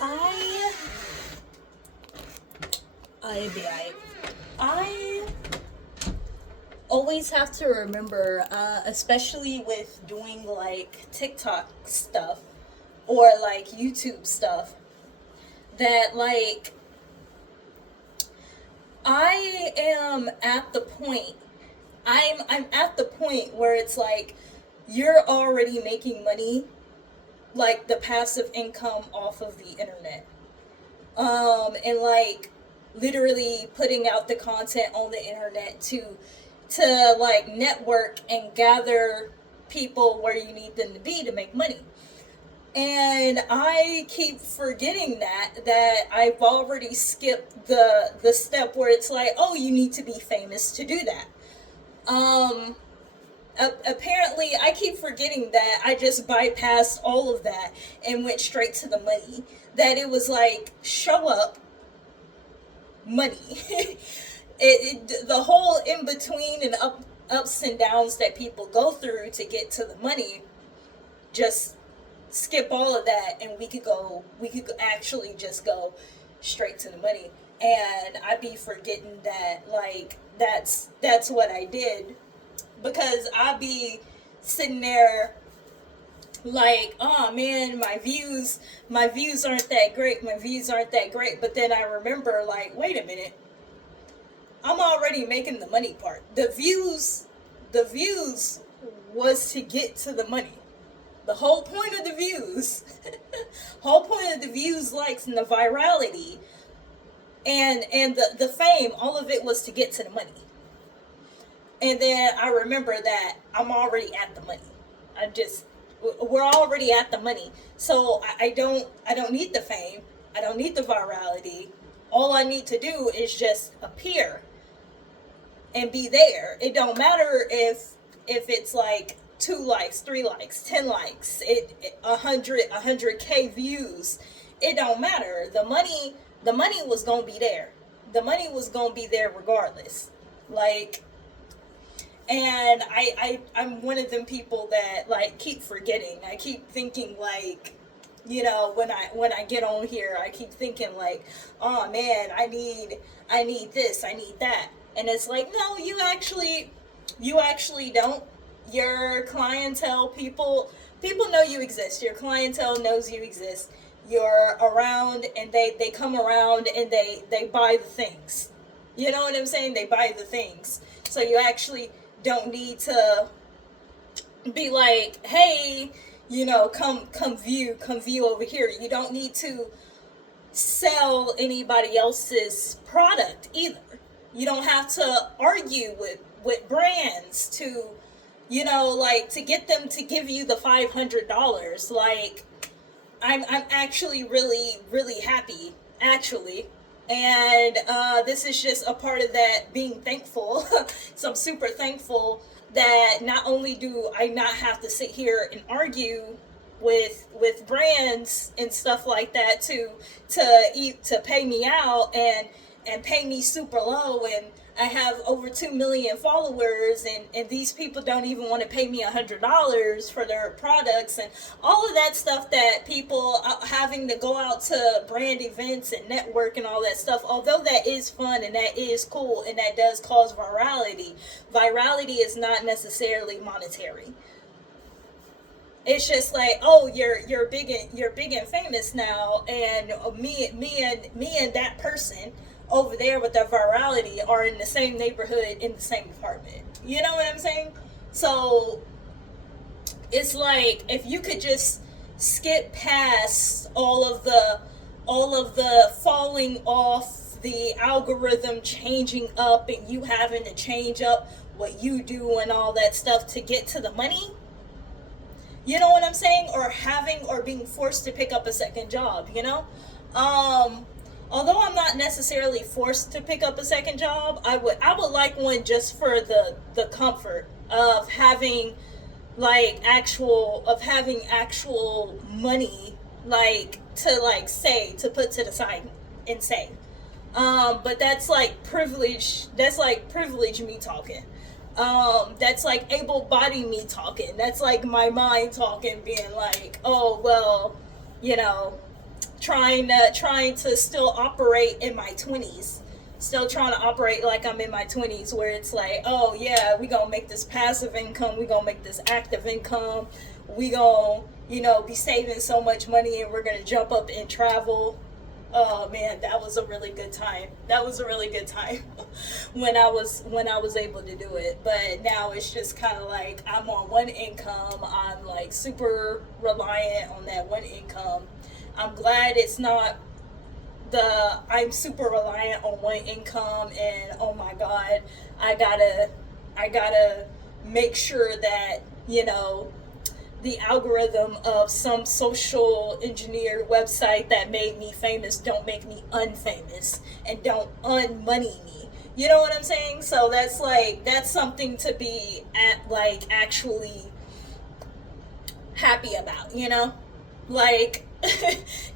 I I always have to remember, especially with doing like TikTok stuff or like YouTube stuff, that like I am at the point. I'm at the point where it's like you're already making money, like the passive income off of the internet, and like literally putting out the content on the internet to like network and gather people where you need them to be to make money. And I keep forgetting that I've already skipped the step where it's like, oh, you need to be famous to do that. um Apparently I keep forgetting that I just bypassed all of that and went straight to the money. That it was like, show up, money. The whole in between and ups and downs that people go through to get to the money, just skip all of that, and we could actually just go straight to the money. And I'd be forgetting that, like, that's what I did, because I'd be sitting there like, oh man, my views aren't that great, but then I remember, like, wait a minute, I'm already making the money part. The views was to get to the money. The whole point of the views, whole point of the views, likes, and the virality, and the fame, all of it was to get to the money. And then I remember that I'm already at the money. I just We're already at the money. So I don't need the fame. I don't need the virality. All I need to do is just appear and be there. It don't matter if it's like 2 likes, 3 likes, 10 likes, 100K views. It don't matter. The money was gonna be there. The money was gonna be there regardless. Like, and I'm one of them people that like keep forgetting. I keep thinking, like, when I get on here, I keep thinking like, oh man, I need this, I need that. And it's like, no, you actually don't. Your clientele, people know you exist. Your clientele knows you exist. You're around, and they come around, and they buy the things. You know what I'm saying? They buy the things. So you actually don't need to be like, hey, come view over here. You don't need to sell anybody else's product either. You don't have to argue with brands to, like, to get them to give you the $500. Like, I'm actually really, really happy, actually. And this is just a part of that, being thankful. So I'm super thankful that not only do I not have to sit here and argue with brands and stuff like that to pay me out and pay me super low, and I have over 2 million followers, and these people don't even want to pay me $100 for their products, and all of that stuff, that people having to go out to brand events and network and all that stuff. Although that is fun and that is cool and that does cause virality is not necessarily monetary. It's just like, oh, you're big and famous now, and me and that person over there with the virality are in the same neighborhood, in the same apartment. You know what I'm saying? So it's like, if you could just skip past all of the falling off, the algorithm changing up, and you having to change up what you do and all that stuff to get to the money. You know what I'm saying? Or being forced to pick up a second job. Um Although I'm not necessarily forced to pick up a second job, I would like one just for the comfort of having, like, actual money, like, to, like, to put to the side and save. But that's like privilege. That's like privilege me talking. That's like able bodied me talking. That's like my mind talking, being like, oh well, you know, trying to still operate in my 20s, still trying to operate like I'm in my 20s, where it's like, oh yeah, we gonna make this passive income, we gonna make this active income, we gonna, be saving so much money, and we're gonna jump up and travel. Oh man, that was a really good time. That was a really good time when I was able to do it. But now it's just kind of like I'm on one income. I'm like super reliant on that one income. I'm glad it's not I'm super reliant on one income, and oh my god, I gotta make sure that, the algorithm of some social engineered website that made me famous don't make me unfamous and don't unmoney me. You know what I'm saying? So that's something to be actually happy about, like,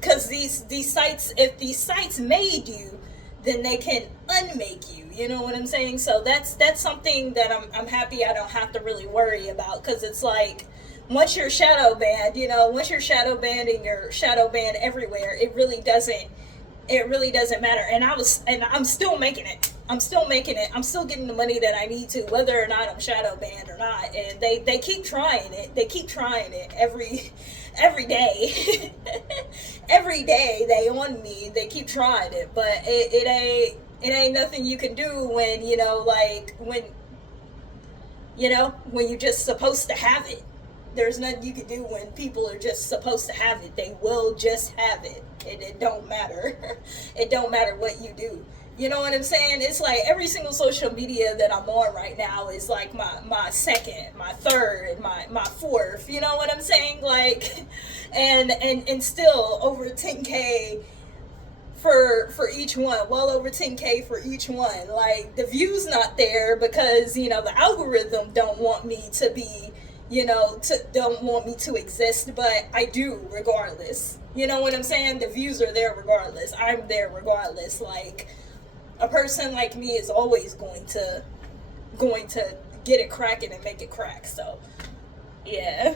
because these sites, if these sites made you, then they can unmake you. You know what I'm saying? So that's something that I'm happy I don't have to really worry about, because it's like, once you're shadow banned and you're shadow banned everywhere, it really doesn't matter. And I'm still making it. I'm still making it. I'm still getting the money that I need to, whether or not I'm shadow banned or not. And they keep trying it. They keep trying it every day. Every day they on me. They keep trying it, but it ain't nothing you can do when, when you're just supposed to have it. There's nothing you can do when people are just supposed to have it. They will just have it. It don't matter. It don't matter what you do. You know what I'm saying? It's like every single social media that I'm on right now is like my second, my third, my fourth. You know what I'm saying? Like, and still over 10K for each one, well over 10K for each one. Like, the views not there because, the algorithm don't want me to be, don't want me to exist, but I do regardless. You know what I'm saying? The views are there regardless. I'm there regardless. Like, a person like me is always going to get it cracking and make it crack. So, yeah.